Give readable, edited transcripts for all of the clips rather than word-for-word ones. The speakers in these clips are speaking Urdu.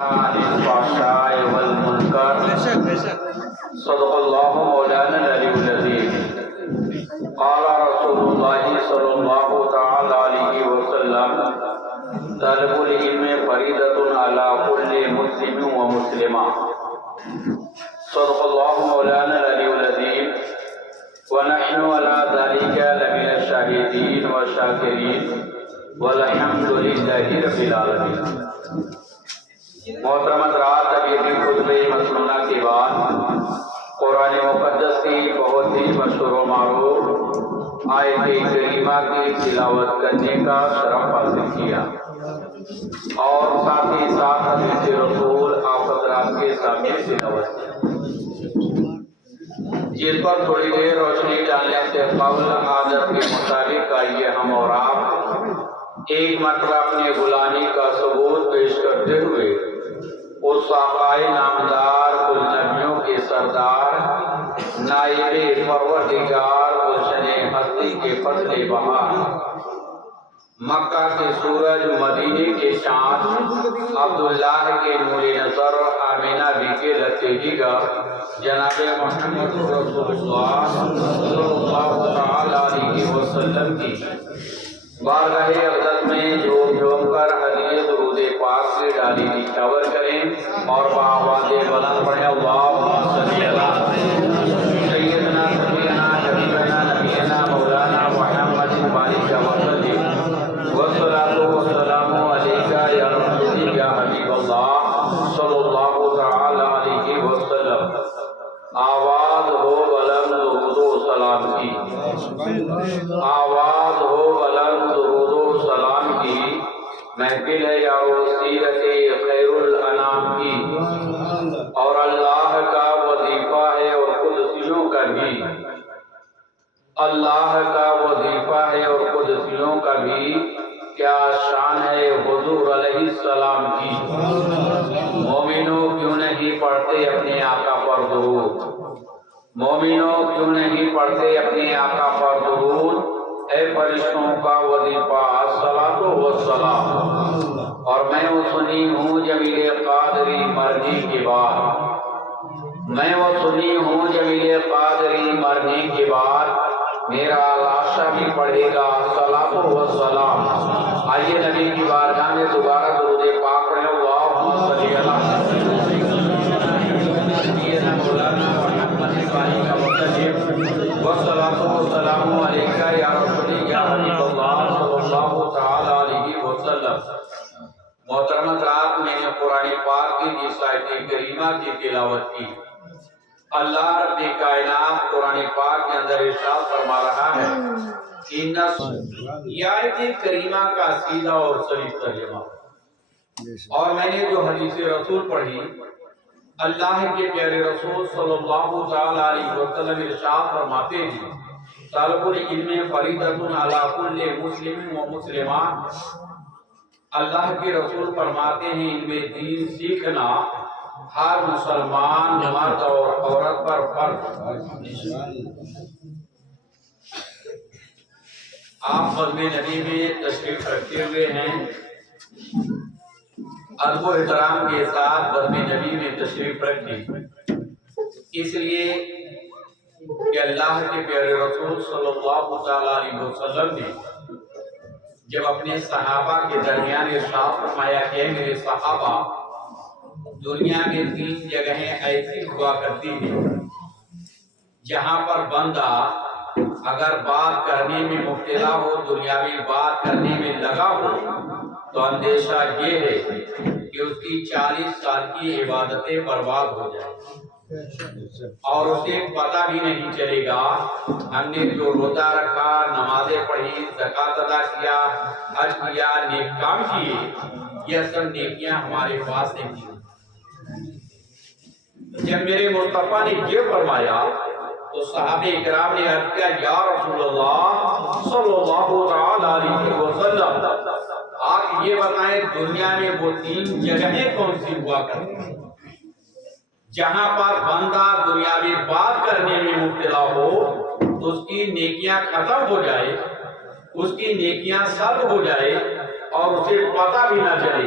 عن الفحشاء والمنكر صدق الله مولانا العلي العظيم قال رسول الله صلى الله تعالى عليه وسلم طلب العلم فريضة على كل مسلم ومسلمة صدق الله مولانا العلي العظيم ونحن على ذلك لمن الشاهدين والشاكرين والحمد لله رب العالمين. محترم حضرات، ابھی خطبہ مسنونہ کے بعد قرآن مقدس کی بہت ہی مشہور و معروف آیت کریمہ کی تلاوت کرنے کا شرف حاصل کیا اور ساتھ ہی ساتھ حدیث رسول آپ حضرات کے سامنے تلاوت کی، جس پر تھوڑی دیر روشنی ڈالنے سے قبل عادت کے مطابق آئیے ہم اور آپ ایک مرتبہ اپنی غلامی کا ثبوت پیش کرتے ہوئے اس آقائے نامدار کل نبیوں کے سردار نائب پروردگار گلشن ہستی کے فضل بہار مکہ کے سورج مدینے کے چاند عبداللہ کے نور نظر آمینہ بی کے لتے جگر جناب محمد رسول اللہ صلی اللہ علیہ وسلم کی بارگاہ اقدس میں جھوم جھوم کر حدیث درود پاک سے ڈالی نشاور کریں اور بآواز بلند پڑھیں اللہم صلی علی سیدنا سیدنا حبیبنا نبینا مولانا محمد بارک وسلم والصلاۃ والسلام علیک یا رسول یا حبیب اللہ صلی اللہ تعالی علیہ وسلم. آواز ہو بلند درود و سلام کی، آواز ہو بلند درود و سلام کی، محفل ہے یا سیرت خیر الانام کی، اور اللہ کا وظیفہ ہے اور قدسیوں کا بھی، اللہ کا وظیفہ ہے اور قدسیوں کا بھی کیا شان ہے حضور علیہ السلام کی. مومنوں کیوں نہیں پڑھتے اپنے آقا پر درود، مومنوں کیوں نہیں پڑھتے اپنے آقا پر درود. اے فرشتوں کا وظیفہ الصلاۃ والسلام، اور میں وہ سنی ہوں جمیل قادری مرنے کے بعد، میں وہ سنی ہوں جمیل قادری مرنے کے بعد میرا لاشا بھی پڑھے گا الصلاۃ والسلام. آئیے نبی کی بارگاہ میں دوبارہ درود پاک پڑھیں اللہم صلی علی سیدنا مولانا محمد بارک وسلم والصلاۃ والسلام علیک یا رسول یا حبیب اللہ صلی اللہ تعالی علیہ وسلم. محترم حضرات، میں نے قرآن پاک کی جس آیت کریمہ کی تلاوت کی، اللہ رب کائنات قرآن پاک کے اندر ارشاد فرما رہا ہے یہ آیت کریمہ کا سیدھا اور صریح ترجمہ. اور میں نے جو حدیث رسول پڑھی، اللہ کے پیارے رسول صلی اللہ تعالی علیہ وسلم ارشاد فرماتے ہیں طلب العلم فریضۃ علی کل مسلم و مسلمہ. اللہ کے رسول فرماتے ہیں علم دین سیکھنا ہر مسلمان مرد اور عورت پر فرض. آپ مذہب نبی میں تشریف رکھتے ہوئے ہیں، ادب و احترام کے ساتھ مذہب نبی میں تشریف رکھی، اس لیے کہ اللہ کے پیارے رسول صلی اللہ تعالی علیہ وسلم نے جب اپنے صحابہ کے درمیان ارشاد فرمایا کہ میرے صحابہ، دنیا میں 3 جگہیں ایسی ہوا کرتی ہیں جہاں پر بندہ اگر بات کرنے میں مبتلا ہو، دنیاوی بات کرنے میں لگا ہو، تو اندیشہ یہ ہے کہ اس کی 40 سال کی عبادتیں برباد ہو جائیں اور اسے پتہ بھی نہیں چلے گا ہم نے جو روزہ رکھا، نمازیں پڑھی، زکوٰۃ ادا کیا، حج کیا، نیک کام کیے، یہ سب نیکیاں ہمارے پاس نہیں تھیں. جب میرے مصطفیٰ نے یہ فرمایا تو صحابہ اکرام نے عرض کیا یا رسول اللہ صلی اللہ تعالی علیہ وسلم، آپ یہ بتائیں دنیا میں وہ 3 جگہیں کون سی ہوا کرتی ہیں جہاں پر بندہ دنیاوی بات کرنے میں مبتلا ہو تو اس کی نیکیاں ختم ہو جائے، اس کی نیکیاں سلب ہو جائے اور اسے پتہ بھی نہ چلے.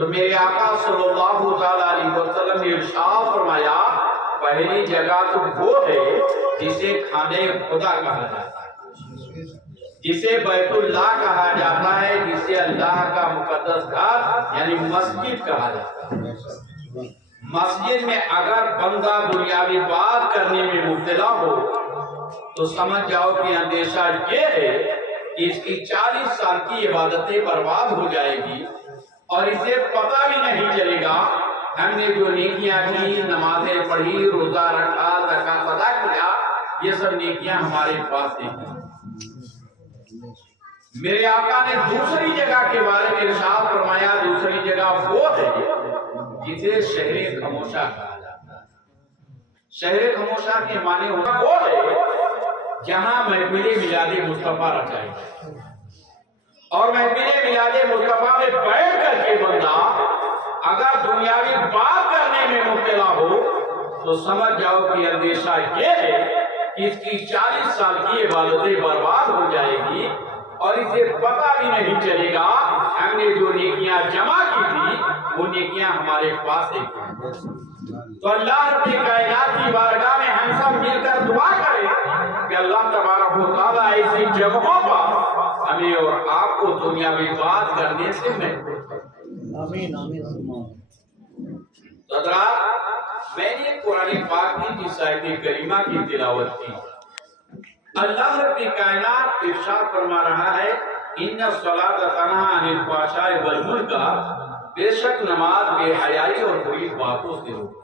تو میرے آقا صلی اللہ تعالی علیہ وسلم نے ارشاد فرمایا پہلی جگہ تو وہ ہے جسے خانے خدا کہا جاتا ہے، جسے بیت اللہ کہا جاتا ہے، جسے اللہ کا مقدس گھر یعنی مسجد کہا جاتا ہے۔ مسجد میں اگر بندہ دنیاوی بات کرنے میں مبتلا ہو تو سمجھ جاؤ کہ اندیشہ یہ ہے کہ اس کی 40 سال کی عبادتیں برباد ہو جائے گی اور اسے پتہ بھی نہیں چلے گا ہم نے جو نیکیاں کی، نمازیں پڑھی، روزہ رکھا، زکوٰۃ ادا کیا، یہ سب نیکیاں ہمارے پاس نہیں۔ میرے آقا نے دوسری جگہ کے بارے میں ارشاد فرمایا، دوسری جگہ وہ ہے جسے شہر خاموشہ کہا جاتا ہے۔ شہر خاموشہ کے معنی ہوتا وہ ہے جہاں محفل میلاد مصطفیٰ رچائی جائے، اور محفل میلاد مصطفیٰ میں بیٹھ کر کے بندہ اگر دنیاوی بات کرنے میں مبتلا ہو تو سمجھ جاؤ کہ اندیشہ یہ ہے کہ اس کی 40 سال کی عبادتیں برباد ہو جائے گی اور اسے پتہ بھی نہیں چلے گا ہم نے جو نیکیاں جمع کی تھی وہ نیکیاں ہمارے پاس ہیں۔ تو اللہ رب کائنات کی بارگاہ میں ہم سب مل کر دعا کریں کہ اللہ تبارک و تعالیٰ ایسی جگہوں پر ہمیں اور آپ کو دنیاوی بات کرنے سے محفوظ کرے۔ آمین آمین۔ حضرات میں نے قرآن پاک کی جس آیت کریمہ کی تلاوت کی، اللہ رب کائنات ارشاد فرما رہا ہے ان الصلاۃ تنہی عن الفحشاء والمنکر، بے شک نماز بے حیائی اور بری باتوں سے روکتی۔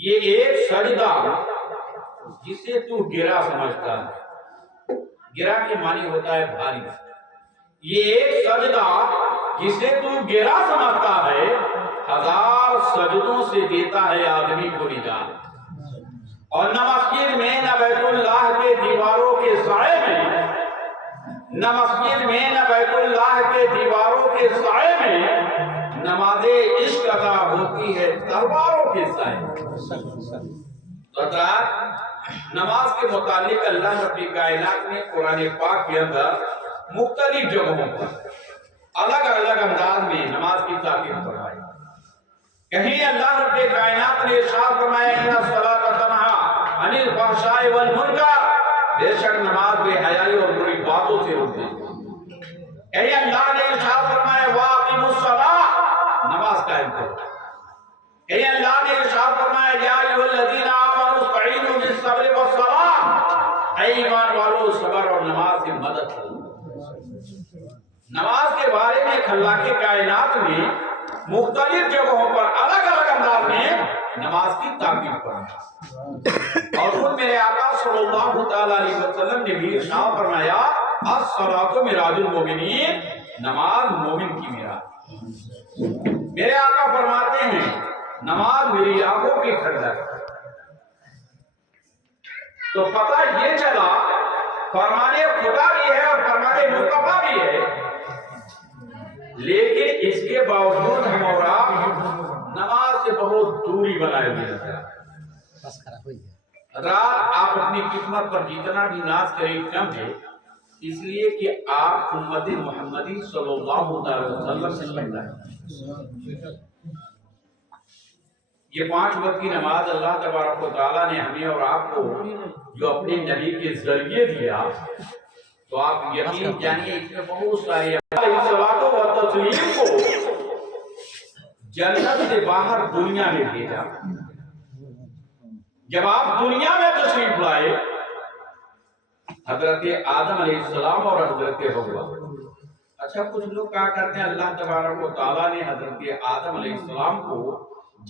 یہ ایک سجدہ جسے تو گرا سمجھتا ہے، گرا کے معنی ہوتا ہے بھاری، یہ ایک سجدہ جسے تو گرا سمجھتا ہے 1000 سجدوں سے دیتا ہے آدمی کو نجات۔ اور نہ مسجد میں نہ بیت اللہ کے دیواروں کے سائے میں، نہ مسجد میں نہ بیت اللہ کے دیواروں کے سائے میں نماز عشق ادا ہوتی ہے تلواروں کے سائے میں۔ نماز کے متعلق اللہ رب کائنات نے قرآن پاک کے اندر مختلف جگہوں پر الگ الگ انداز میں نماز کی تاکید فرمائی۔ کہیں اللہ رب کائنات نے ارشاد فرمایا ان الصلاۃ تنہی عن الفحشاء والمنکر، بے شک نماز بے حیائی اور بری باتوں سے روکتی ہے۔ کہیں اللہ نے ارشاد فرمایا واقیموا الصلاۃ، نماز قائم کرو۔ کہیں اللہ نے ارشاد فرمایا یا ایھا الذین آمنوا استعینوا بالصبر والصلاۃ، اے ایمان والو صبر اور نماز کی مدد کرو۔ نماز کے بارے میں اللہ کے کائنات میں مختلف جگہوں پر الگ الگ انداز میں نماز کی تاکید فرمائی، اور خود میرے آقا صلی اللہ تعالی علیہ وسلم نے بھی ارشاد فرمایا الصلاۃ معراج المومنین، نماز مومن کی معراج۔ میرے آقا فرماتے ہیں نماز میری آنکھوں کی ٹھنڈک۔ تو پتہ یہ چلا فرمانے خدا بھی ہے اور فرمانے مصطفیٰ بھی ہے، لیکن اس کے باوجود ہم اور آپ نماز سے بہت دوری بنائے ہوئے ہیں۔ حضرات آپ اپنی قسمت پر جتنا بھی ناز کریں کم ہے، اس لیے کہ آپ امت محمدی صلی اللہ علیہ وسلم سے پیدا ہیں۔ یہ 5 وقت کی نماز اللہ تبارک و تعالیٰ نے ہمیں اور آپ کو جو اپنے نبی کے ذریعے دیا، تو آپ یقین جانیے اس میں بہت سارے صلاۃ و تسلیم کو جنت سے باہر دنیا میں بھیجا۔ جب آپ دنیا میں تشریف لائے حضرت آدم علیہ السلام اور حضرت حوا، اچھا کچھ لوگ کہا کرتے ہیں اللہ تبارک و تعالیٰ نے حضرت آدم علیہ السلام کو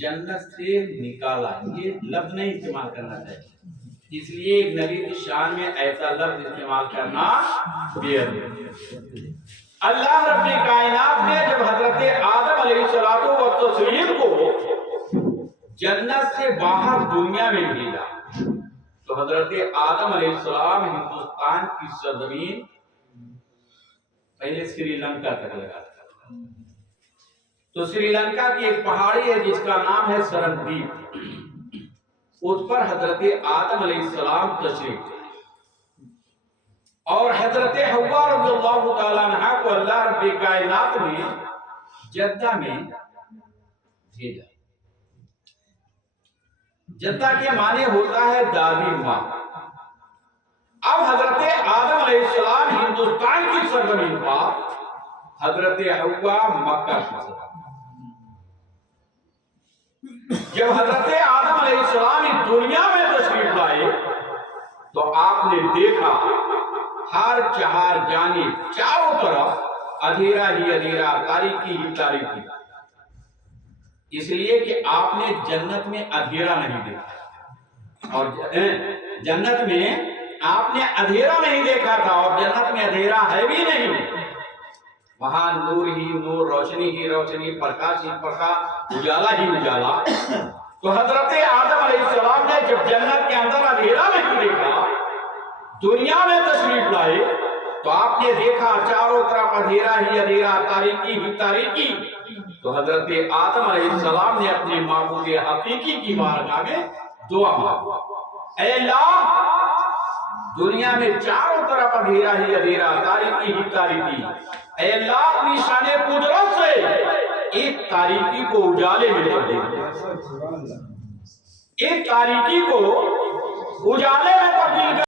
جنت سے نکالا، یہ لفظ نہیں استعمال کرنا چاہیے، اس لیے ایک نبی کی شان میں ایسا لفظ استعمال کرنا بیعت ہے۔ اللہ رب کائنات نے جب حضرت آدم علیہ السلام کو جنت سے باہر دنیا میں بھیجا تو حضرت آدم علیہ السلام ہندوستان کی سرزمین پہلے سری لنکا تک لگا تھا، تو سری لنکا کی ایک پہاڑی ہے جس کا نام ہے سرندیپ، اس پر حضرت آدم علیہ السلام تشریف لائے اور حضرت حوا رضی اللہ تعالیٰ عنہ کو اللہ رب کائنات نے جدہ میں بھیجا. جدہ کے معنی ہوتا ہے دادی ماں. اب حضرت آدم علیہ السلام ہندوستان کی سرزمین پر، حضرت حوا مکہ کی سرزمین. جب حضرت آدم علیہ السلام اس دنیا میں تشریف لائے تو آپ نے دیکھا ہر چہار جانب چاروں طرف اندھیرا ہی اندھیرا، تاریکی ہی تاریکی. اس لیے کہ آپ نے جنت میں اندھیرا نہیں دیکھا، اور جنت میں آپ نے اندھیرا نہیں دیکھا تھا، اور جنت میں اندھیرا ہے بھی نہیں. وہاں نور ہی نور، روشنی ہی روشنی، پرکاش ہی پرکاش، اجالا ہی اجالا. تو حضرت آدم علیہ السلام نے جب جنت کے اندر اندھیرا نہیں دیکھا، دنیا میں تشریف لائے تو آپ نے دیکھا چاروں طرف اندھیرا ہی اندھیرا، تاریکی ہی تاریکی. تو حضرت آدم علیہ السلام نے اپنے معبود حقیقی کی بارگاہ میں دعا مانگی، اے اللہ، دنیا میں چاروں طرف اندھیرا ہی اندھیرا، تاریکی ہی تاریکی. اے اللہ، اپنی شان قدرت سے ایک تاریکی کو اجالے میں تبدیل کر، ایک تاریکی کو اجالے میں تبدیل کر.